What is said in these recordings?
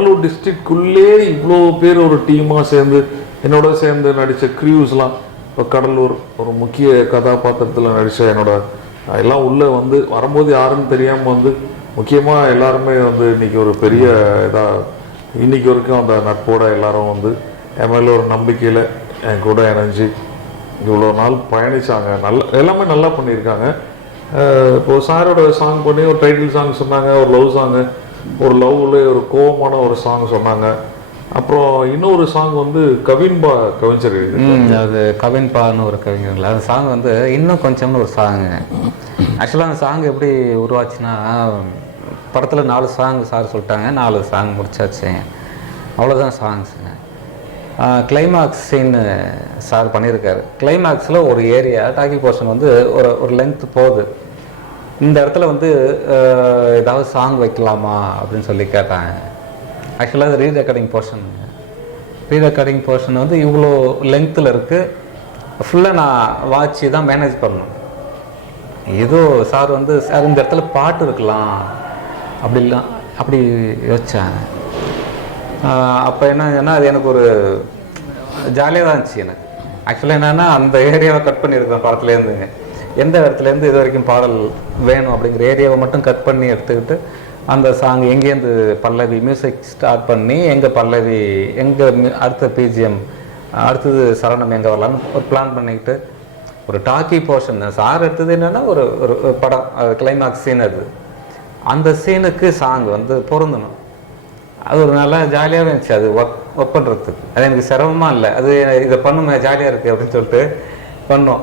கடலூர் டிஸ்ட்ரிக்ட்குள்ளே இவ்வளோ பேர் ஒரு டீமாக சேர்ந்து என்னோட சேர்ந்து நடித்த க்ரியூஸ்லாம் இப்போ கடலூர் ஒரு முக்கிய கதாபாத்திரத்தில் நடித்த என்னோட எல்லாம் உள்ளே வந்து வரும்போது யாருன்னு தெரியாமல் வந்து முக்கியமாக எல்லாருமே வந்து இன்னைக்கு ஒரு பெரிய இதாக இன்னைக்கு வரைக்கும் அந்த நட்போட எல்லாரும் வந்து என் மேலே ஒரு நம்பிக்கையில் என் கூட இணைஞ்சு இவ்வளோ நாள் பயணிச்சாங்க. நல்ல எல்லாமே நல்லா பண்ணியிருக்காங்க. இப்போது இப்போ சாரோட சாங் பண்ணி ஒரு டைட்டில் சாங் சொன்னாங்க ஒரு லவ் சாங்கு ஒரு லவ்ல ஒரு கோவமான ஒரு சாங் சொன்னாங்க. அப்புறம் இன்னொரு சாங் வந்து கவின்பா கவிஞர் அது கவின் பான்னு ஒரு கவிஞர்கள் அந்த சாங் வந்து இன்னும் கொஞ்சம்னு ஒரு சாங் ஆக்சுவலாக அந்த சாங் எப்படி உருவாச்சுன்னா படத்தில் நாலு சாங் சார் சொல்லிட்டாங்க. நாலு சாங் முடிச்சாச்சு. அவ்வளோதான் சாங்ஸுங்க கிளைமாக்ஸ் சீன் சார் பண்ணியிருக்காரு. கிளைமாக்ஸில் ஒரு ஏரியா டாக்கி போர்ஷன் வந்து ஒரு ஒரு லென்த் போகுது. இந்த இடத்துல வந்து ஏதாவது சாங் வைக்கலாமா அப்படின்னு சொல்லி கேட்டாங்க. ஆக்சுவலாக அது re recording portion re recording portion வந்து இவ்வளோ லென்த்தில் இருக்குது ஃபுல்லாக நான் வாட்சி தான் மேனேஜ் பண்ணணும். ஏதோ சார் வந்து சார் இந்த இடத்துல பாட்டு இருக்கலாம். அப்படிலாம் அப்படி யோசித்தேன் அப்போ என்ன அது எனக்கு ஒரு ஜாலியாக தான் இருந்துச்சு எனக்கு. ஆக்சுவலாக என்னென்னா அந்த ஏரியாவை கட் பண்ணியிருக்கேன் படத்துலேருந்துங்க எந்த இடத்துலேருந்து இது வரைக்கும் பாடல் வேணும் அப்படிங்கிற ஏரியாவை மட்டும் கட் பண்ணி எடுத்துக்கிட்டு அந்த சாங் எங்கேருந்து பல்லவி மியூசிக் ஸ்டார்ட் பண்ணி எங்கே பல்லவி எங்கே அடுத்த பிஜிஎம் அடுத்தது சரணம் எங்கே வரலான்னு ஒரு பிளான் பண்ணிக்கிட்டு ஒரு டாக்கி போர்ஷன் சார் எடுத்தது என்னென்னா ஒரு ஒரு படம் அது கிளைமாக்ஸ் சீன் அது. அந்த சீனுக்கு சாங் வந்து பொருந்தணும். அது ஒரு நல்லா ஜாலியாகவே இருந்துச்சு. அது ஒர்க் ஒர்க் பண்ணுறதுக்கு அது எனக்கு சிரமமாக இல்லை. அது இதை பண்ணுமே ஜாலியாக இருக்குது அப்படின்னு சொல்லிட்டு பண்ணோம்.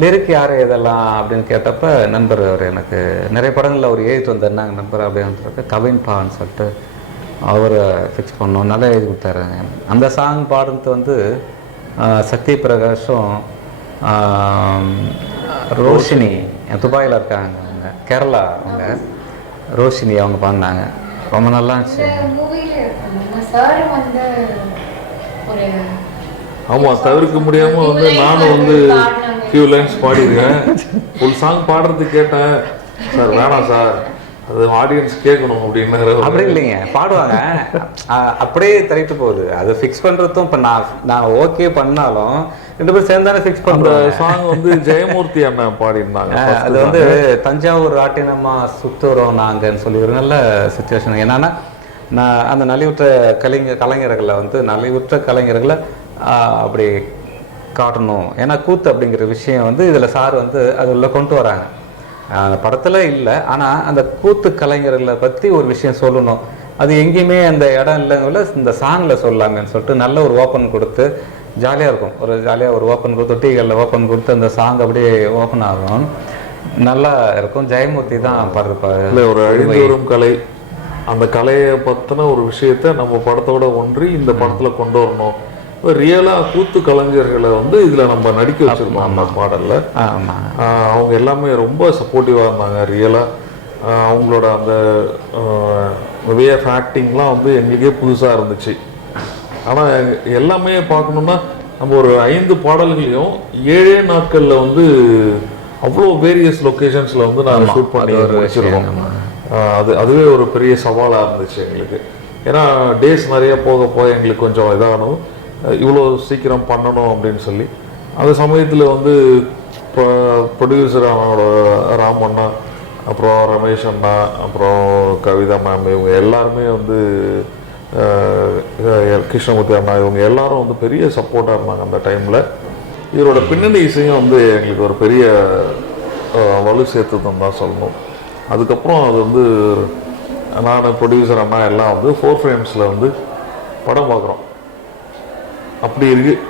லிரிக் யார் இதெல்லாம் அப்படின்னு கேட்டப்ப நண்பர் அவர் எனக்கு நிறைய படங்களில் அவர் எழுதிட்டு வந்தார் நாங்கள் நண்பர் அப்படின்னு சொல்லிட்டு கவின் பான்னு சொல்லிட்டு அவரை ஃபிக்ஸ் பண்ணோம். நல்லா எழுதி கொடுத்தாரு. அந்த சாங் பாடுறது வந்து சத்ய பிரகாஷும் ரோஷினி. துபாயில் இருக்காங்க அவங்க. கேரளா அவங்க. ரோஷினி அவங்க பாடினாங்க. ரொம்ப நல்லா இருந்துச்சு. இந்த மூவில நம்ம சார் வந்து ஒரு ஆமா தவிர்க்க முடியாம வந்து நானும் வந்து ஃபியூ லைன்ஸ் பாடியிருக்கேன் ஃபுல் சாங் பாடுறது கேட்டேன் சார் வேணாம் சார். அது ஆடியன்ஸ் கேட்கணும் அப்படின்னாரு அப்படி இல்லைங்க. பாடுவாங்க. அப்படியே தள்ளிட்டு போகுது. அது ஃபிக்ஸ் பண்றதும் இப்போ நான் நான் ஓகே பண்ணாலும் ரெண்டு பேரும் சேர்ந்தானே ஃபிக்ஸ் அந்த பண்றாங்க. சாங் வந்து ஜெயமூர்த்தி அண்ணன் பாடியிருந்தாங்க அது. வந்து தஞ்சாவூர் ஆட்டினமா சுத்துறோம் நாங்கன்னு சொல்லி ஒரு நல்ல சுச்சுவேஷன் என்னன்னா நான் அந்த நலிவுற்ற கலைஞர் கலைஞர்களை வந்து நலிவுற்ற கலைஞர்களை அப்படி காட்டணும். ஏன்னா கூத்து அப்படிங்கிற விஷயம் வந்து இதில் சார் வந்து அது உள்ள கொண்டு வராங்க. அந்த படத்தில் இல்லை. ஆனால் அந்த கூத்து கலைஞர்களை பற்றி ஒரு விஷயம் சொல்லணும். அது எங்கேயுமே அந்த இடம் இல்லைங்கள இந்த சாங்கில் சொல்லலாமேன்னு சொல்லிட்டு நல்ல ஒரு ஓப்பன் கொடுத்து ஜாலியாக இருக்கும். ஒரு ஜாலியாக ஒரு ஓப்பன் கொடுத்து டீகளில் ஓப்பன் கொடுத்து அந்த சாங் அப்படியே ஓப்பன் ஆகும். நல்லா இருக்கும். ஜெயமூர்த்தி தான் பாடுறப்பாரு இல்ல ஒரு அழிந்து வரும் கலை. அந்த கலையை பத்தின ஒரு விஷயத்த நம்ம படத்தோட ஒன்றி இந்த படத்துல கொண்டு வரணும். ரியலா கூத்து கலைஞர்களை வந்து இதுல நம்ம நடிக்க வச்சிருக்கோம் அந்த பாடல்ல. அவங்க எல்லாமே ரொம்ப சப்போர்ட்டிவாக இருந்தாங்க ரியலாக அவங்களோட அந்த வே ஆஃப் ஆக்டிங்லாம் வந்து எங்களுக்கே புதுசாக இருந்துச்சு. ஆனால் எல்லாமே பார்க்கணுன்னா நம்ம ஒரு ஐந்து பாடல்களையும் ஏழே நாட்களில் வந்து அவ்வளோ வேரியஸ் லொக்கேஷன்ஸில் வந்து நாங்கள் ஷூட் பண்ணி வச்சுருக்கோம் அது அதுவே ஒரு பெரிய சவாலாக இருந்துச்சு எங்களுக்கு. ஏன்னா டேஸ் நிறைய போக போக எங்களுக்கு கொஞ்சம் இதாகணும் இவ்வளோ சீக்கிரம் பண்ணணும் அப்படின்னு சொல்லி. அந்த சமயத்தில் வந்து இப்போ ப்ரொடியூசர் அவனோட ராம் அண்ணா அப்புறம் ரமேஷ் அண்ணா அப்புறம் கவிதா மேம் இவங்க எல்லாருமே வந்து கிருஷ்ணமூர்த்தி அண்ணா இவங்க எல்லாரும் வந்து பெரிய சப்போர்ட்டாக இருந்தாங்க அந்த டைமில் இவரோட பின்னணி இசையும் வந்து எங்களுக்கு ஒரு பெரிய வலு சேர்த்துதான் தான் சொல்லணும். அதுக்கப்புறம் அது வந்து நான் ப்ரொடியூசர் அண்ணா எல்லாம் வந்து ஃபோர் ஃப்ரேம்ஸில் வந்து படம் பார்க்குறோம் அப்படி இருக்குது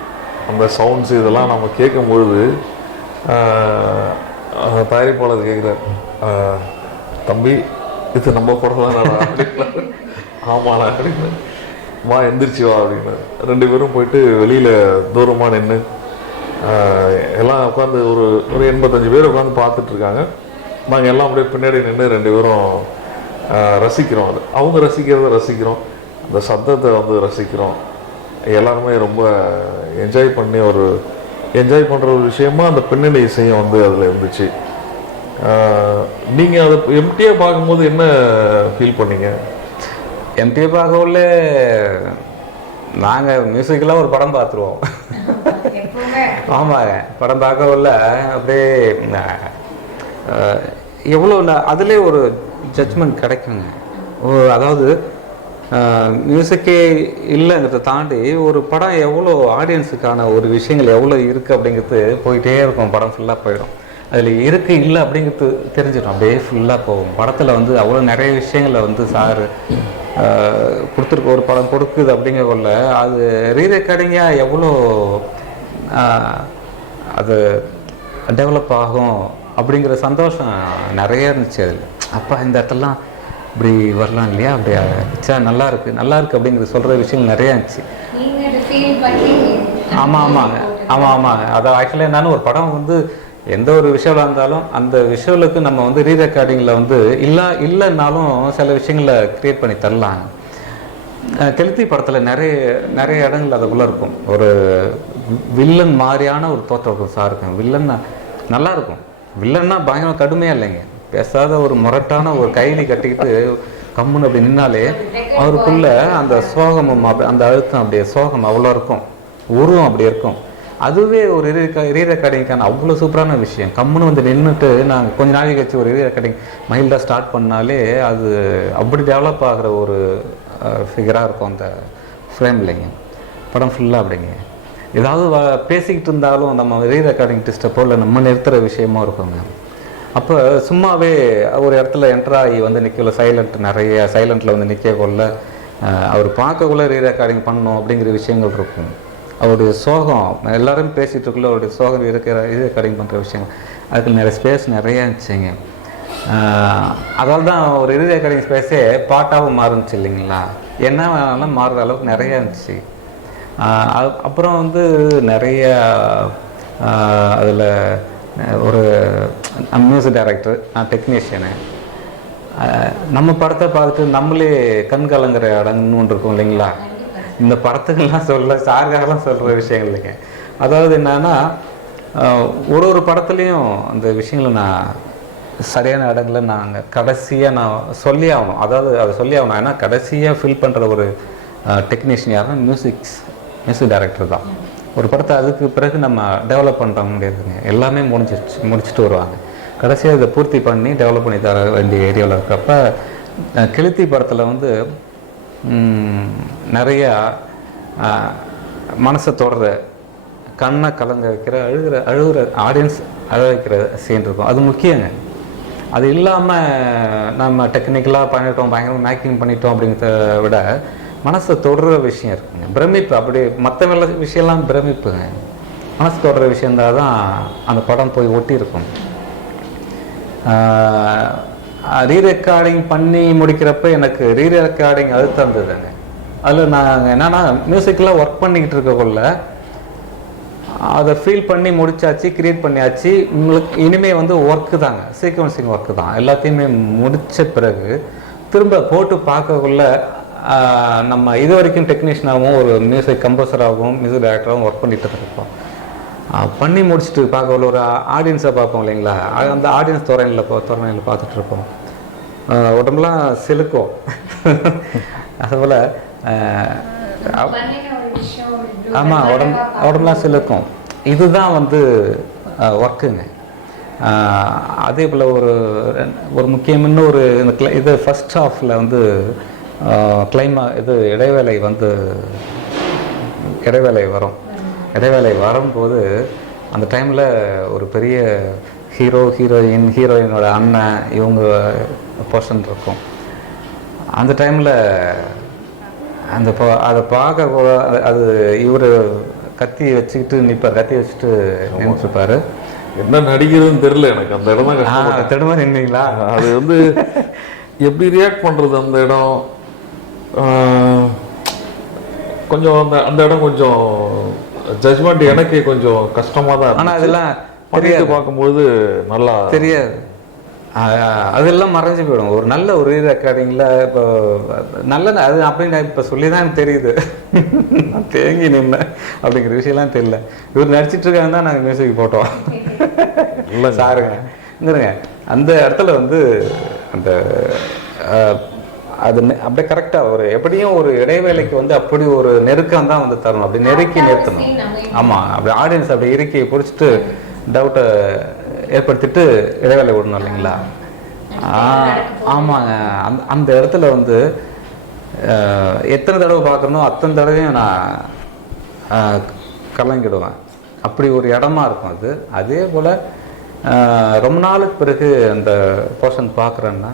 அந்த சவுண்ட்ஸ் இதெல்லாம் நம்ம கேட்கும் பொழுது தயாரிப்பாளர் கேட்குறார் தம்பி இது நம்ம படம் தான் அப்படின்னாரு ஆமாண்ணா அப்படின்னு மா எந்திரிச்சு வா அப்படின்னு ரெண்டு பேரும் போயிட்டு வெளியில் தூரமாக நின்று எல்லாம் உட்காந்து ஒரு ஒரு எண்பத்தஞ்சு பேர் உட்காந்து பார்த்துட்ருக்காங்க. நாங்கள் எல்லாம் அப்படியே பின்னாடி நின்று ரெண்டு பேரும் ரசிக்கிறோம். அது அவங்க ரசிக்கிறத ரசிக்கிறோம். அந்த சத்தத்தை வந்து ரசிக்கிறோம். எல்லாருமே ரொம்ப என்ஜாய் பண்ணி ஒரு என்ஜாய் பண்ணுற ஒரு விஷயமா அந்த பின்னணி இசையும் வந்து அதில் இருந்துச்சு. நீங்கள் அதை எம்டியாக பார்க்கும்போது என்ன ஃபீல் பண்ணீங்க? எம்டிஏ பார்க்கவுள்ள நாங்கள் மியூசிக்கெல்லாம் ஒரு படம் பார்த்துருவோம். ஆமாங்க படம் பார்க்கவுள்ள அப்படியே எவ்வளோ அதுலே ஒரு ஜட்ஜ்மெண்ட் கிடைக்குங்க. அதாவது மியூசிக்கே இல்லைங்கிறத தாண்டி ஒரு படம் எவ்வளோ ஆடியன்ஸுக்கான ஒரு விஷயங்கள் எவ்வளோ இருக்குது அப்படிங்கிறது போயிட்டே இருக்கும். படம் ஃபுல்லாக போயிடும். அதில் இருக்குது இல்லை அப்படிங்கிறது தெரிஞ்சிடும். அப்படியே ஃபுல்லாக போகும். படத்தில் வந்து அவ்வளோ நிறைய விஷயங்களை வந்து சார் கொடுத்துருக்கு ஒரு படம் கொடுக்குது அப்படிங்கிறக்குள்ள அது ரீரெக்கார்டிங்காக எவ்வளோ அது டெவலப் ஆகும் அப்படிங்கிற சந்தோஷம் நிறைய இருந்துச்சு அதில். அப்போ இந்த இடத்துலலாம் இப்படி வரலாம் இல்லையா? அப்படி சே நல்லா இருக்கு நல்லா இருக்கு அப்படிங்கிற சொல்கிற விஷயங்கள் நிறைய இருந்துச்சு. ஆமாம் ஆமாங்க ஆமாம் ஆமாங்க அதை ஆக்சுவலாக என்னன்னு ஒரு படம் வந்து எந்த ஒரு விஷுவலாக இருந்தாலும் அந்த விஷுவலுக்கு நம்ம வந்து ரீ ரெக்கார்டிங்கில் வந்து இல்லை இல்லைன்னாலும் சில விஷயங்களை க்ரியேட் பண்ணி தரலாம். அஹ் கெளுத்தி படத்தில் நிறைய நிறைய இடங்கள் அதுக்குள்ளே இருக்கும். ஒரு வில்லன் மாதிரியான ஒரு தோற்றம் இருக்கும். சார் இருக்கும் வில்லன் நல்லா இருக்கும். வில்லன்னா பயங்கர கடுமையாக இல்லைங்க. பேசாத ஒரு முரட்டான ஒரு கைலி கட்டிக்கிட்டு கம்முன்னு அப்படி நின்னாலே அவருக்குள்ள அந்த சோகமும் அப்படி- அந்த அழுத்தம் அப்படியே சோகம் அவ்வளோ இருக்கும். உருவம் அப்படி இருக்கும். அதுவே ஒரு ரீ ரெக்கார்டிங்கான அவ்வளோ சூப்பரான விஷயம். கம்முன்னு வந்து நின்றுட்டு நாங்கள் கொஞ்ச நாளைக்கு கழிச்சு ஒரு ரீ ரெக்கார்டிங் மைல்டாக ஸ்டார்ட் பண்ணாலே அது அப்படி டெவலப் ஆகிற ஒரு ஃபிகராக இருக்கும் அந்த ஃப்ரேம்லைங்க படம் ஃபுல்லாக அப்படிங்க. ஏதாவது வ- பேசிக்கிட்டு இருந்தாலும் நம்ம ரீ ரெக்கார்டிங் டெஸ்ட்டை போல் நம்ம நிறுத்துகிற விஷயமா இருக்குங்க. அப்போ சும்மாவே ஒரு இடத்துல என்ட்ராகி வந்து நிற்கல சைலண்ட் நிறைய சைலண்ட்டில் வந்து நிற்க கொள்ள அவர் பார்க்கக்குள்ள ரீ ரெக்கார்டிங் பண்ணணும் அப்படிங்கிற விஷயங்கள் இருக்கும். அவருடைய சோகம் எல்லாரும் பேசிகிட்டு இருக்குள்ள அவருடைய சோகம் இருக்கிற ரீ ரெக்கார்டிங் பண்ணுற விஷயங்கள். அதுக்கு நிறைய ஸ்பேஸ் நிறையா இருந்துச்சுங்க. அதால் தான் ஒரு ரீ ரெக்கார்டிங் ஸ்பேஸே பாட்டாகவும் மாறுச்சு இல்லைங்களா? என்ன வேணாலும் மாறுற அளவுக்கு நிறையா இருந்துச்சு. அது- அப்புறம் வந்து நிறைய அதில் ஒரு மியூசிக் டைரக்டர் நான் டெக்னீஷியனு நம்ம படத்தை பார்த்துட்டு நம்மளே கண் கலங்குற இடம்னு ஒன்று இருக்கும் இல்லைங்களா? இந்த படத்துக்கெல்லாம் சொல்ல சார்காரெல்லாம் சொல்கிற விஷயங்கள் இல்லைங்க. அதாவது என்னன்னா ஒரு ஒரு படத்துலேயும் அந்த விஷயங்களை நான் சரியான இடங்களை நாங்கள் கடைசியாக நான் சொல்லி ஆகணும். அதாவது அதை சொல்லி ஆகணும். ஏன்னா கடைசியாக ஃபில் பண்ணுற ஒரு டெக்னீஷியன் யாருன்னா மியூசிக்ஸ் மியூசிக் டைரக்டர் தான். ஒரு படத்தை அதுக்கு பிறகு நம்ம டெவலப் பண்ணுற முடியாதுங்க எல்லாமே முடிஞ்சிருச்சு முடிச்சுட்டு வருவாங்க. கடைசியாக இதை பூர்த்தி பண்ணி டெவலப் பண்ணி தர வேண்டிய ஏரியாவில் இருக்கிறப்ப அஹ், படத்தில் வந்து நிறையா மனசை தொடர கண்ணை கலங்க வைக்கிற அழுகிற அழுகிற ஆடியன்ஸ் அழ வைக்கிற சீன் இருக்கும். அது முக்கியங்க. அது இல்லாமல் நம்ம டெக்னிக்கலாக பண்ணிட்டோம் பயங்கரமாக மேக்கிங் பண்ணிட்டோம் அப்படிங்கிறத விட மனசை தொடுற விஷயம் இருக்குங்க. பிரமிப்பு அப்படி மற்ற நல்ல விஷயம்லாம் பிரமிப்புங்க. மனசு தொடுற விஷயந்தான் தான் அந்த படம் போய் ஒட்டியிருக்கும். ரீ ரெக்கார்டிங் பண்ணி முடிக்கிறப்ப எனக்கு ரீ ரெக்கார்டிங் அது தந்ததுங்க. அதில் நாங்கள் என்னென்னா மியூசிக்கில் ஒர்க் பண்ணிக்கிட்டு இருக்கக்குள்ள அதை ஃபீல் பண்ணி முடிச்சாச்சு கிரியேட் பண்ணியாச்சு. உங்களுக்கு இனிமே வந்து ஒர்க்கு தாங்க. சீக்வன்சிங் ஒர்க்கு தான். எல்லாத்தையுமே முடித்த பிறகு திரும்ப போட்டு பார்க்கக்குள்ள நம்ம இது வரைக்கும் டெக்னீஷியனாகவும் ஒரு மியூசிக் கம்போசராகவும் மியூசிக் டைரக்டராகவும் ஒர்க் பண்ணிட்டு இருப்போம் பண்ணி முடிச்சுட்டு பார்க்கக்குள்ள ஒரு ஆடியன்ஸை பார்ப்போம் இல்லைங்களா? அந்த ஆடியன்ஸ் தோரணையில் தோரணையில் பார்த்துட்டு இருப்போம். உடம்புலாம் செலுக்கும். அதுபோல் ஆமாம் உடம்பு உடம்புலாம் செலுக்கும். இதுதான் வந்து ஒர்க்குங்க அதே போல் ஒரு ஒரு முக்கியமான ஒரு இந்த இது ஃபஸ்ட் ஹாஃபில் வந்து கிளைமா இது இடைவேளை வந்து இடைவேளை வரும். இடைவேளை வரும்போது அந்த டைமில் ஒரு பெரிய ஹீரோ ஹீரோயின் ஹீரோயினோட அண்ணன் இவங்க போர்ஷன் இருக்கும். அந்த டைமில் அந்த அதை பார்க்க அது- இவர் கத்தி வச்சுக்கிட்டு நிற்பார் கத்தி வச்சுட்டு நின்றுருப்பாரு என்ன நடிக்கிறதுன்னு தெரியல எனக்கு. அந்த இடம் தான் கஷ்டம் திடமா நின்னீங்களா? அது வந்து எப்படி ரியாக்ட் பண்றது அந்த இடம்? கொஞ்சம் அந்த அந்த இடம் கொஞ்சம் ஜட்ஜ்மெண்ட் எனக்கே கொஞ்சம் கஷ்டமா தான் ஆனா இருந்துச்சு. அதெல்லாம் பண்ணிட்டு பார்க்கும்போது நல்லா தெரியாது. அதெல்லாம் மறைஞ்சு போயிடும். ஒரு நல்ல ஒரு ரெக்கார்டிங்கில் இப்போ நல்ல அது அப்படின்னு இப்போ சொல்லி தான் எனக்கு தெரியுது. நான் தேங்கி நின்னேன் அப்படிங்கிற விஷயம்லாம் தெரியல. இவர் நடிச்சிட்டு இருக்காங்க தான் நாங்கள் மியூசிக் போட்டோம். இல்லை சாருங்க. இங்கிறங்க அந்த இடத்துல வந்து அந்த அது அப்படியே கரெக்டாக ஒரு எப்படியும் ஒரு இடைவேளைக்கு வந்து அப்படி ஒரு நெருக்கம் தான் வந்து தரணும். அப்படி நெருக்கி நிறுத்தணும். ஆமாம் அப்படி ஆடியன்ஸ் அப்படி இறுக்கி பிடிச்சிட்டு டவுட்டை ஏற்படுத்திட்டு இடைவேளை விடணும் இல்லைங்களா? ஆமாங்க. அந்த அந்த இடத்துல வந்து எத்தனை தடவை பார்க்கணும் அத்தனை தடவையும் நான் கலங்கிடுவேன். அப்படி ஒரு இடமா இருக்கும் அது. அதே போல் ரொம்ப நாளுக்கு பிறகு அந்த போர்ஷன் பார்க்குறேன்னா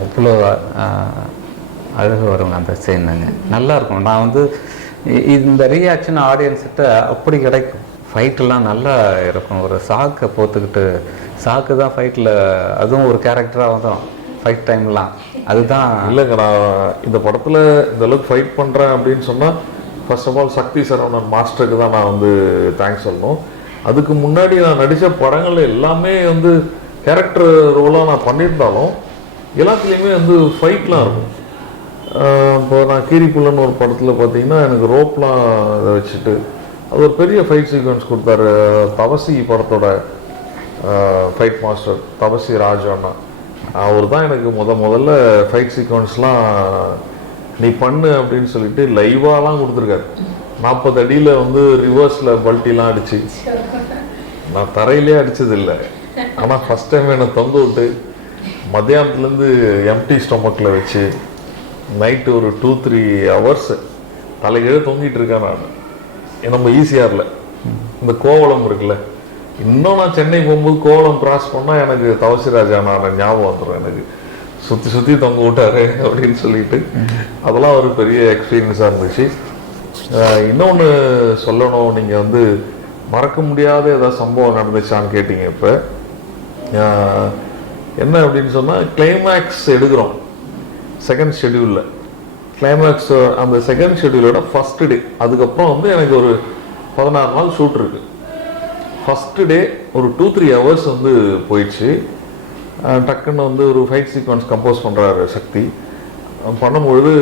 அவ்வளோ அழகு வருங்க அந்த சீனுங்க நல்லா இருக்கும் நான் வந்து இந்த ரியாக்ஷன் ஆடியன்ஸ்கிட்ட அப்படி கிடைக்கும். ஃபைட்டெல்லாம் நல்லா இருக்கும். ஒரு சாக்கை போத்துக்கிட்டு சாக்கு தான் ஃபைட்டில் அதுவும் ஒரு கேரக்டராக வந்துடும் ஃபைட் டைம்லாம் அதுதான். இல்லைங்க நான் இந்த படத்தில் இந்த அளவுக்கு ஃபைட் பண்ணுறேன் அப்படின்னு சொன்னால் first of all Sakthi Saravanan மாஸ்டருக்கு தான் நான் வந்து தேங்க்ஸ் சொல்லணும். அதுக்கு முன்னாடி நான் நடித்த படங்கள் எல்லாமே வந்து கேரக்டர் ரோலாக நான் பண்ணியிருந்தாலும் எல்லாத்துலேயுமே வந்து ஃபைட்லாம் இருக்கும். இப்போ நான் கீரிப்புள்ளன்னு ஒரு படத்தில் பார்த்தீங்கன்னா எனக்கு ரோப்லாம் இதை வச்சுட்டு அது ஒரு பெரிய ஃபைட் சீக்வன்ஸ் கொடுத்தாரு. தவசி படத்தோட ஃபைட் மாஸ்டர் தவசி ராஜாண்ணா அவர் தான் எனக்கு முத முதல்ல ஃபைட் சீக்வன்ஸ்லாம் நீ பண்ணு அப்படின்னு சொல்லிட்டு லைவாலாம் கொடுத்துருக்காரு. நாற்பது அடியில் வந்து ரிவர்ஸில் பல்ட்டிலாம் அடிச்சு. நான் தரையிலே அடிச்சது இல்லை ஆனால் ஃபஸ்ட் டைம் என்னை தொங்க விட்டு மத்தியானத்துலேருந்து எம்டி ஸ்டொமக்கில் வச்சு நைட்டு ஒரு டூ த்ரீ ஹவர்ஸ் தலைகீழே தொங்கிட்டு இருக்கேன் நான். நம்ம ஈசிஆரில் இந்த கோவளம் இருக்குல்ல. இன்னும் நான் சென்னை போகும்போது கோவளம் கிராஸ் பண்ணால் எனக்கு தவசிராஜா நான் ஞாபகம் வந்துடும் எனக்கு. சுற்றி சுற்றி தொங்க விட்டாரு அப்படின்னு சொல்லிட்டு. அதெல்லாம் ஒரு பெரிய எக்ஸ்பீரியன்ஸாக இருந்துச்சு. இன்னொன்று சொல்லணும். நீங்கள் வந்து மறக்க முடியாத ஏதாவது சம்பவம் நடந்துச்சான்னு கேட்டீங்க இப்போ. என்ன அப்படின்னு சொன்னால் கிளைமேக்ஸ் எடுக்கிறோம். செகண்ட் ஷெடியூலில் கிளைமேக்ஸ் அந்த செகண்ட் ஷெடியூலோட ஃபஸ்ட் டே அதுக்கப்புறம் வந்து எனக்கு ஒரு பதினாறு நாள் ஷூட் இருக்கு. ஃபஸ்ட்டு டே ஒரு டூ த்ரீ ஹவர்ஸ் வந்து போயிடுச்சு. டக்குன்னு வந்து ஒரு ஃபைட் சீக்வன்ஸ் கம்போஸ் பண்ணுறாரு சக்தி. பண்ணும்பொழுது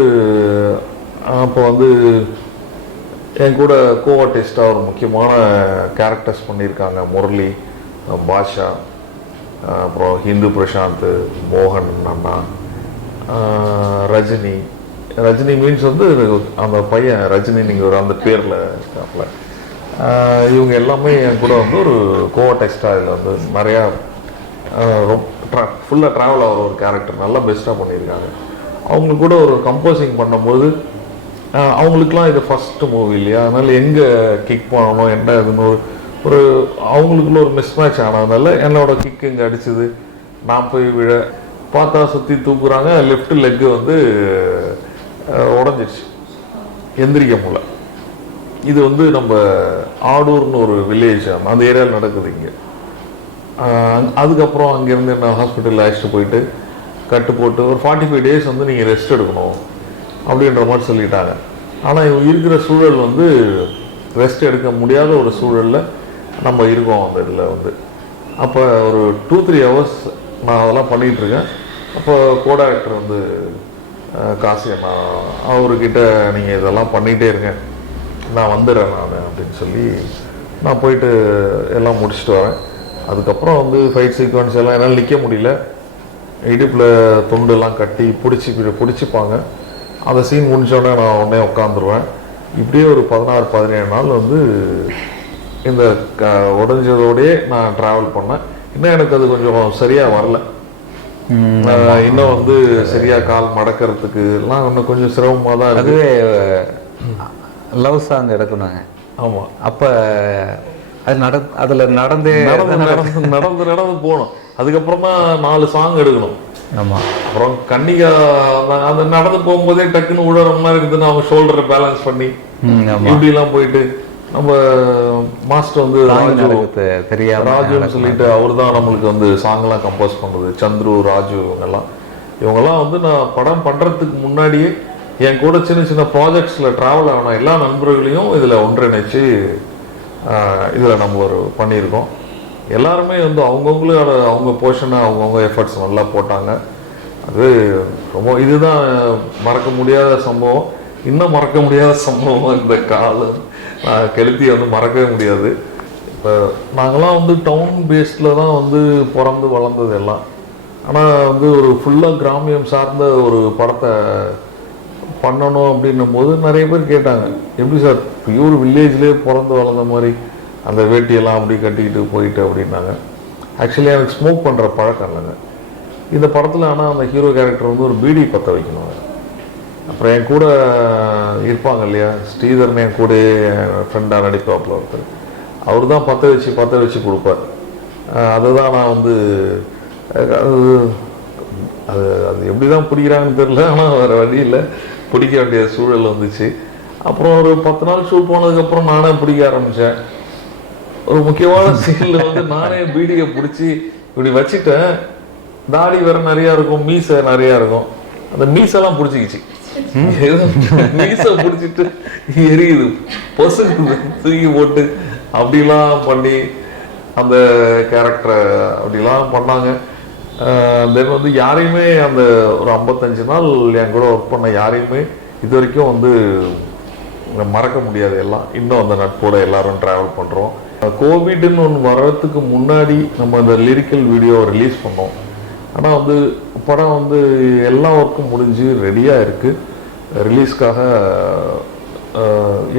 அப்போ வந்து என் கூட கோவா டெஸ்ட்டாக ஒரு முக்கியமான கேரக்டர்ஸ் பண்ணியிருக்காங்க. முரளி பாஷா அப்புறம் ஹிந்து பிரசாந்த் மோகன் அண்ணா ரஜினி. ரஜினி மீன்ஸ் வந்து அந்த பையன் ரஜினி நீங்கள் ஒரு அந்த பேரில் இருக்காப்புல இவங்க எல்லாமே என் கூட வந்து ஒரு கோவா டெக்ஸ்டைல் வந்து நிறையா ஃபுல்லாக ட்ராவல் ஆகிற ஒரு கேரக்டர் நல்லா பெஸ்ட்டாக பண்ணியிருக்காங்க. அவங்க கூட ஒரு கம்போசிங் பண்ணும்போது அவங்களுக்குலாம் இது ஃபஸ்ட்டு மூவி இல்லையா? அதனால் எங்கே கிக் பண்ணணும் என்ன இதுன்னு ஒரு ஒரு அவங்களுக்குள்ள ஒரு மிஸ் மேட்ச் ஆனதுனால என்னோட கிக் இங்கே அடிச்சது. நான் போய் விழ பார்த்தா சுற்றி தூக்குறாங்க லெஃப்ட் லெக்கு வந்து உடஞ்சிடுச்சு எந்திரிக்க முடியல. இது வந்து நம்ம ஆடூர்னு ஒரு வில்லேஜ் அந்த ஏரியாவில் நடக்குது இங்கே. அதுக்கப்புறம் அங்கேருந்து என்ன ஹாஸ்பிட்டலில் அழைச்சிட்டு போயிட்டு கட்டு போட்டு ஒரு ஃபார்ட்டி ஃபைவ் டேஸ் வந்து நீங்கள் ரெஸ்ட் எடுக்கணும் அப்படின்ற மாதிரி சொல்லிட்டாங்க. ஆனால் இவங்க இருக்கிற சூழல் வந்து ரெஸ்ட் எடுக்க முடியாத ஒரு சூழலில் நம்ம இருக்கோம் அந்த இதில் வந்து. அப்போ ஒரு டூ த்ரீ ஹவர்ஸ் நான் அதெல்லாம் பண்ணிகிட்டு இருக்கேன். அப்போ கோ டேரக்டர் வந்து காசி அண்ணா அவர்கிட்ட நீங்கள் இதெல்லாம் பண்ணிகிட்டே இருங்க. நான் வந்துடுறேன் நான் அப்படின்னு சொல்லி நான் போயிட்டு எல்லாம் முடிச்சுட்டு வரேன். அதுக்கப்புறம் வந்து ஃபைட் சீக்வன்ஸ் எல்லாம் என்னால் நிற்க முடியல. இடுப்பில் துண்டெல்லாம் கட்டி பிடிச்சி பிடிச்சிப்பாங்க. அந்த சீன் முடிஞ்சோடனே நான் உடனே உட்காந்துருவேன் இப்படியே ஒரு பதினாறு பதினேழு நாள் வந்து இந்த க உடஞ்சதோடயே நான் ட்ராவல் பண்ணேன். இன்னும் எனக்கு அது கொஞ்சம் சரியாக வரல. இன்னும் வந்து சரியா கால் மடக்கிறதுக்கு எல்லாம் இன்னும் கொஞ்சம் சிரமமாக தான் அதுவே லவ் சாங் எடுக்கணுங்க. ஆமாம் அப்போ அது நட அதில் நடந்தே நடந்து நடந்து நடந்து நடந்து போகணும். அதுக்கப்புறம் நாலு சாங் எடுக்கணும். ஆமாம் அப்புறம் கன்னிகா அந்த- நடந்து போகும்போதே டக்குன்னு விழுற மாதிரி இருக்குதுன்னு அவங்க ஷோல்டரை பேலன்ஸ் பண்ணி இப்படிலாம் போயிட்டு நம்ம மாஸ்டர் வந்து ராஜு தெரியாம ராஜுன்னு சொல்லிட்டு அவர் தான் நம்மளுக்கு வந்து சாங்லாம் கம்போஸ் பண்ணது சந்துரு ராஜு இவங்கெல்லாம் இவங்கெல்லாம் வந்து நான் படம் பண்றதுக்கு முன்னாடியே என் கூட சின்ன சின்ன ப்ராஜெக்ட்ஸ்ல டிராவல் ஆன எல்லா நண்பர்களையும் இதுல ஒன்றிணைச்சு இதுல நம்ம ஒரு பண்ணியிருக்கோம். எல்லாருமே வந்து அவங்கவுங்களோட அவங்க போர்ஷனை அவங்கவுங்க எஃபர்ட்ஸ் நல்லா போட்டாங்க. அது ரொம்ப இதுதான் மறக்க முடியாத சம்பவம். இன்னும் மறக்க முடியாத சம்பவம் இந்த காலம். கெளுத்தி வந்து மறக்கவே முடியாது. இப்போ நாங்களாம் வந்து டவுன் பேஸ்டில் தான் வந்து பிறந்து வளர்ந்தது எல்லாம். ஆனால் வந்து ஒரு ஃபுல்லாக கிராமியம் சார்ந்த ஒரு படத்தை பண்ணணும் அப்படின்னும் போது நிறைய பேர் கேட்டாங்க. எப்படி சார் பியூர் வில்லேஜ்லேயே பிறந்து வளர்ந்த மாதிரி அந்த வேட்டியெல்லாம் அப்படி கட்டிக்கிட்டு போயிட்டு அப்படின்னாங்க. ஆக்சுவலி எனக்கு ஸ்மோக் பண்ணுற பழக்கம் இல்லைங்க. இந்த படத்தில் ஆனால் அந்த ஹீரோ கேரக்டர் வந்து ஒரு பீடி பற்ற வைக்கணும். அப்புறம் என் கூட இருப்பாங்க இல்லையா? ஸ்ரீதரன் என் கூட ஃப்ரெண்டாக நடிப்பாப்பில் ஒருத்தர். அவர் தான் பற்ற வச்சு பற்ற வச்சு கொடுப்பார். அதுதான் நான் வந்து அது அது அது எப்படி தான் பிடிக்கிறாங்கன்னு தெரியல ஆனால் வேறு வழி இல்லை. பிடிக்க வேண்டிய சூழல் வந்துச்சு. அப்புறம் ஒரு பத்து நாள் ஷூட் போனதுக்கப்புறம் நானே பிடிக்க ஆரம்பித்தேன் ஒரு முக்கியமான சீனில் வந்து நானே பீடியை பிடிச்சி இப்படி வச்சுட்டேன். தாடி வேற நிறையா இருக்கும் மீசை நிறையா இருக்கும். அந்த மீசெல்லாம் பிடிச்சிக்கிச்சு. மீசை பிடிச்சிட்டு எரியுது. பொசுக்குது தூக்கி போட்டு அப்படிலாம் பண்ணி அந்த கேரக்டரை அப்படிலாம் பண்ணாங்க. தென் வந்து யாரையுமே அந்த ஒரு ஐம்பத்தஞ்சு நாள் என் கூட ஒர்க் பண்ண யாரையுமே இது வரைக்கும் வந்து மறக்க முடியாது எல்லாம். இன்னும் அந்த நட்போட எல்லாரும் ட்ராவல் பண்ணுறோம் கோவிட்னு ஒன்று வர்றதுக்கு முன்னாடி நம்ம இந்த லிரிக்கல் வீடியோ ரிலீஸ் பண்ணோம். ஆனால் வந்து படம் வந்து எல்லா ஒர்க்கும் முடிஞ்சு ரெடியாக இருக்குது ரிலீஸ்க்காக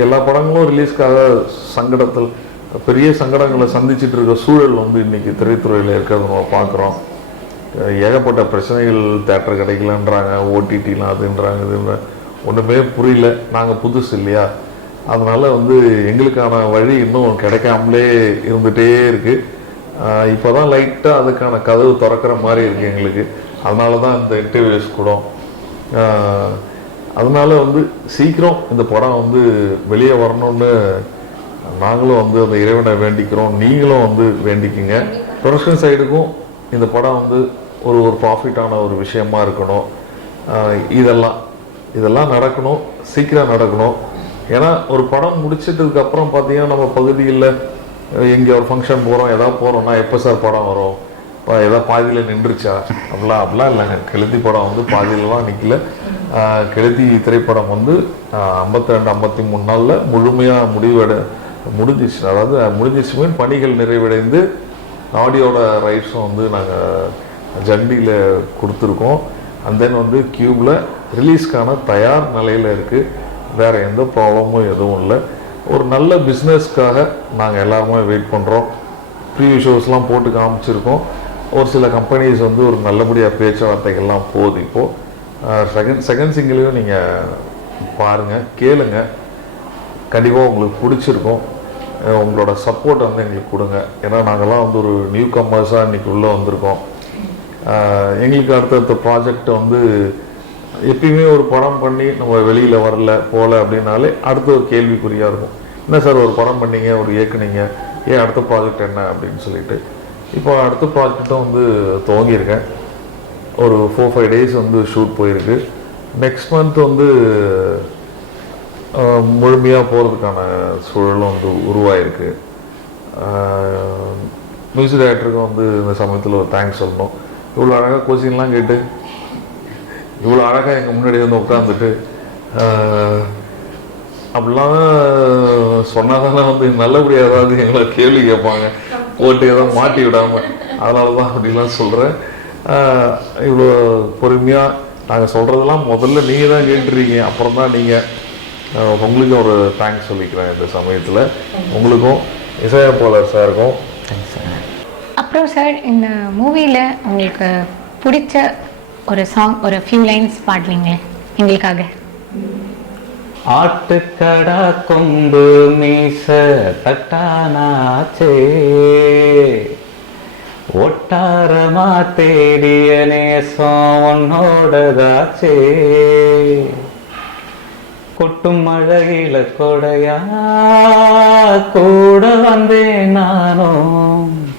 எல்லா படங்களும் ரிலீஸ்க்காக சங்கடத்தில் பெரிய சங்கடங்களை சந்திச்சிட்டு இருக்க சூழல் வந்து இன்னைக்கு திரைத்துறையில் இருக்கிறத நம்ம பார்க்குறோம். ஏகப்பட்ட பிரச்சனைகள் தேட்டர் கிடைக்கலன்றாங்க ஓடிடிலாம் அதுன்றாங்க இதுன்ற ஒன்றுமே புரியல. நாங்கள் புதுசு இல்லையா? அதனால் வந்து எங்களுக்கான வழி இன்னும் கிடைக்காமலே இருந்துகிட்டே இருக்குது இப்போ தான் லைட்டாக அதுக்கான கதவு திறக்கிற மாதிரி இருக்குது எங்களுக்கு. அதனால தான் இந்த இன்டர்வியூஸ் கூட. அதனால வந்து சீக்கிரம் இந்த படம் வந்து வெளியே வரணும்னு நாங்களும் வந்து அந்த இறைவனை வேண்டிக்கிறோம். நீங்களும் வந்து வேண்டிக்கிங்க. ப்ரொடக்ஷன் சைடுக்கும் இந்த படம் வந்து ஒரு ஒரு ப்ராஃபிட்டான ஒரு விஷயமா இருக்கணும். இதெல்லாம் இதெல்லாம் நடக்கணும். சீக்கிரம் நடக்கணும். ஏன்னா ஒரு படம் முடிச்சிட்டதுக்கு அப்புறம் பார்த்தீங்கன்னா நம்ம பகுதியில் எங்கே ஒரு ஃபங்க்ஷன் போகிறோம் எதாவது போகிறோம்னா எப்போ சார் படம் வரும்? இப்போ எதாவது பாதியில் நின்றுச்சா? அப்படிலாம் அப்படிலாம் இல்லைங்க. கெளுத்தி படம் வந்து பாதியிலலாம் நிற்கல கெளுத்தி திரைப்படம் வந்து ஐம்பத்தி ரெண்டு ஐம்பத்தி மூணு நாளில் முழுமையாக முடிவடை முடிஞ்சிச்சு. அதாவது முடிஞ்சிச்சு மீன் பணிகள் நிறைவடைந்து ஆடியோட ரைட்ஸும் வந்து நாங்கள் ஜண்டியில் கொடுத்துருக்கோம். அண்ட் தென் வந்து கியூபில் ரிலீஸ்க்கான தயார் நிலையில் இருக்குது வேறு எந்த ப்ராப்ளமும் எதுவும் இல்லை. ஒரு நல்ல பிஸ்னஸ்க்காக நாங்கள் எல்லாருமே வெயிட் பண்ணுறோம் ப்ரீவியூ ஷோஸ்லாம் போட்டு காமிச்சிருக்கோம். ஒரு சில கம்பெனிஸ் வந்து ஒரு நல்லபடியாக பேச்சுவார்த்தைகள்லாம் போகுது. இப்போது செகண்ட் செகண்ட் சிங்கிளையும் நீங்கள் பாருங்கள் கேளுங்க. கண்டிப்பாக உங்களுக்கு பிடிச்சிருக்கும். உங்களோட சப்போர்ட் வந்து எங்களுக்கு கொடுங்க. ஏன்னா நாங்கள்லாம் வந்து ஒரு நியூ கம்மர்ஸாக இன்றைக்கி உள்ளே வந்திருக்கோம். எங்களுக்கு அடுத்தடுத்த ப்ராஜெக்ட் வந்து எப்பயுமே ஒரு படம் பண்ணி நம்ம வெளியில் வரல போகல அப்படின்னாலே அடுத்த ஒரு கேள்விக்குறியாக இருக்கும். என்ன சார் ஒரு படம் பண்ணீங்க ஒரு இயக்குனீங்க ஏன் அடுத்த ப்ராஜெக்ட் என்ன அப்படின்னு சொல்லிட்டு. இப்போ அடுத்த ப்ராஜெக்டும் வந்து துவங்கியிருக்கேன். ஒரு ஃபோர் ஃபைவ் டேஸ் வந்து ஷூட் போயிருக்கு. நெக்ஸ்ட் மந்த் வந்து முழுமையாக போகிறதுக்கான சூழலும் வந்து உருவாயிருக்கு. மியூசிக் டைரக்டருக்கு வந்து இந்த சமயத்தில் ஒரு தேங்க்ஸ் சொல்லணும். இவ்வளோ அழகாக கொஸ்டின்லாம் கேட்டு இவ்வளோ அழகாக எங்கள் முன்னாடி வந்து உட்காந்துட்டு அப்படிலாம் சொன்னால் தானே வந்து நல்லபடியாக ஏதாவது எங்களை கேள்வி கேட்பாங்க. போட்டு ஏதாவது மாட்டி விடாம. அதனால தான் அப்படிலாம் சொல்கிறேன் இவ்வளோ பொறுமையாக நாங்கள் சொல்கிறதெல்லாம் முதல்ல நீங்கள் தான் கேட்டுறீங்க அப்புறம் தான் நீங்கள் உங்களுக்கு ஒரு தேங்க்ஸ் சொல்லிக்கிறேன் இந்த சமயத்தில். உங்களுக்கும் இசையமைப்பாளர் சாருக்கும். அப்புறம் சார் இந்த மூவியில் உங்களுக்கு பிடிச்ச ஒரு சாங் ஒரு ஃபியூ லைன்ஸ் பாடுவீங்களே எங்களுக்காக. ஆட்டுக்கடா கொம்பு மீச தட்டானாச்சே ஒட்டாரமா தேடிய நேசம் உன்னோடதாச்சே. கொட்டும் மழையில கொடையா கூட வந்தேன் நானும்.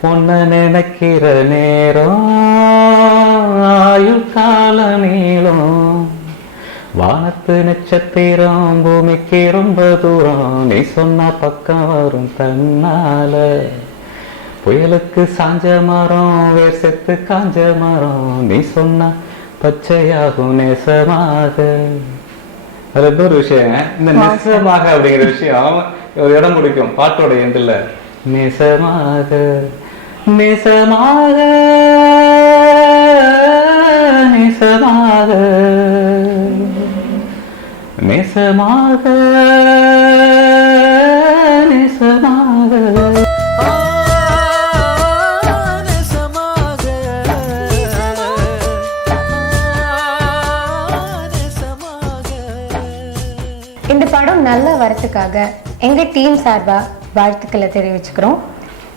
உன்னை நினைக்கிற நேரம் ஆயுள் கால நீளம். வானத்து நட்சத்திரம் பூமிக்கு ரொம்ப தூரம். நீ சொன்ன பக்கம் வரும் தன்னால. புயலுக்கு சாஞ்ச மரம் வேர் செத்து காஞ்ச மரம். நீ சொன்ன பச்சையாகும் நேசமாக. அதுல இன்னொரு விஷயங்க இந்த நெசமாக அப்படிங்கிற விஷயம் ஒரு இடம் பிடிக்கும் பாட்டோட எண்டில் நேசமாக நேசமாக நேசமாக. நேசமாக நேசமாக. நேசமாக நேசமாக இந்த படம் நல்லா வரத்துக்காக எங்க டீம் சார்பா வாழ்த்துக்களை தெரிவிச்சுக்கிறோம்.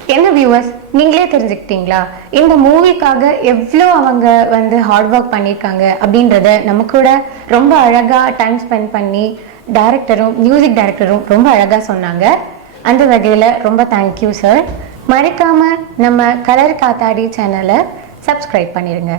என்ன வியூவர்ஸ் நீங்களே தெரிஞ்சுக்கிட்டீங்களா? இந்த மூவிக்காக எவ்வளோ அவங்க வந்து ஹார்ட் ஒர்க் பண்ணியிருக்காங்க அப்படின்றத நம்ம கூட ரொம்ப அழகாக டைம் ஸ்பெண்ட் பண்ணி டைரக்டரும் மியூசிக் டைரக்டரும் ரொம்ப அழகாக சொன்னாங்க. அந்த வகையில் ரொம்ப தேங்க்யூ சார் மறக்காமல் நம்ம கலர் காத்தாடி சேனலை சப்ஸ்கிரைப் பண்ணிடுங்க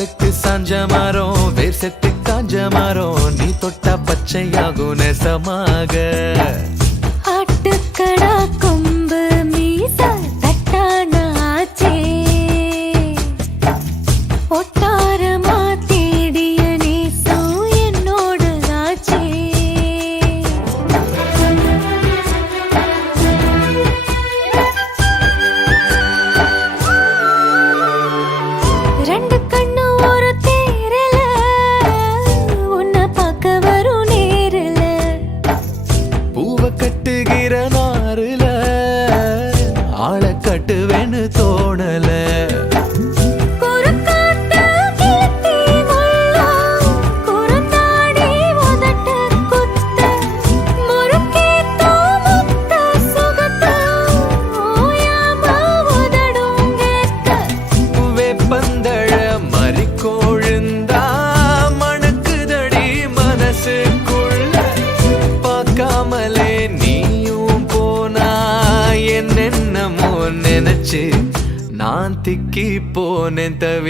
புயலுக்கு சாஞ்ச மரம் வேர் செத்து காஞ்ச மரம் நீ தொட்டா பச்சையாகும் நெசமாக. ஆட்டுக்கடா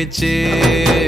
போனேன்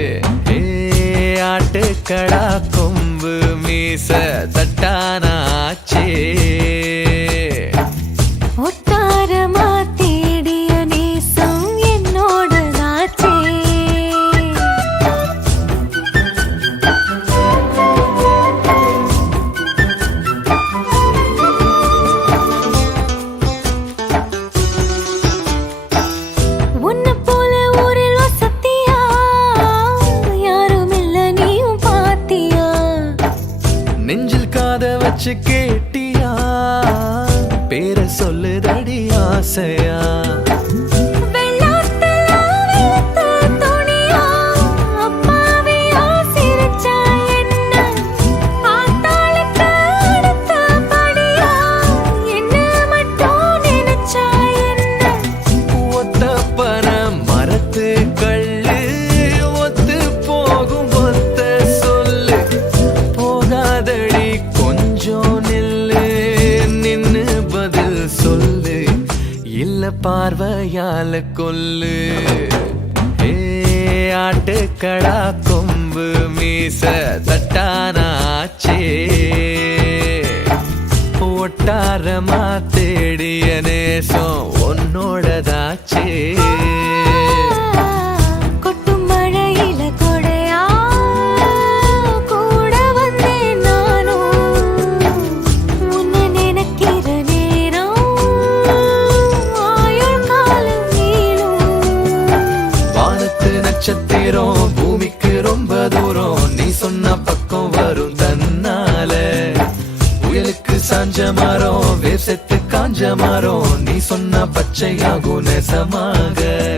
பார்வையால கொல்லு. ஏ ஆட்டுக்கடா கொம்பு மீச தட்டானாச்சே. ஒட்டாரமா தேடிய நேசம் உன்னோடதாச்சே. மரம் வேர் மரம் நீ சொன்ன பச்சையாகும் நெசமாக.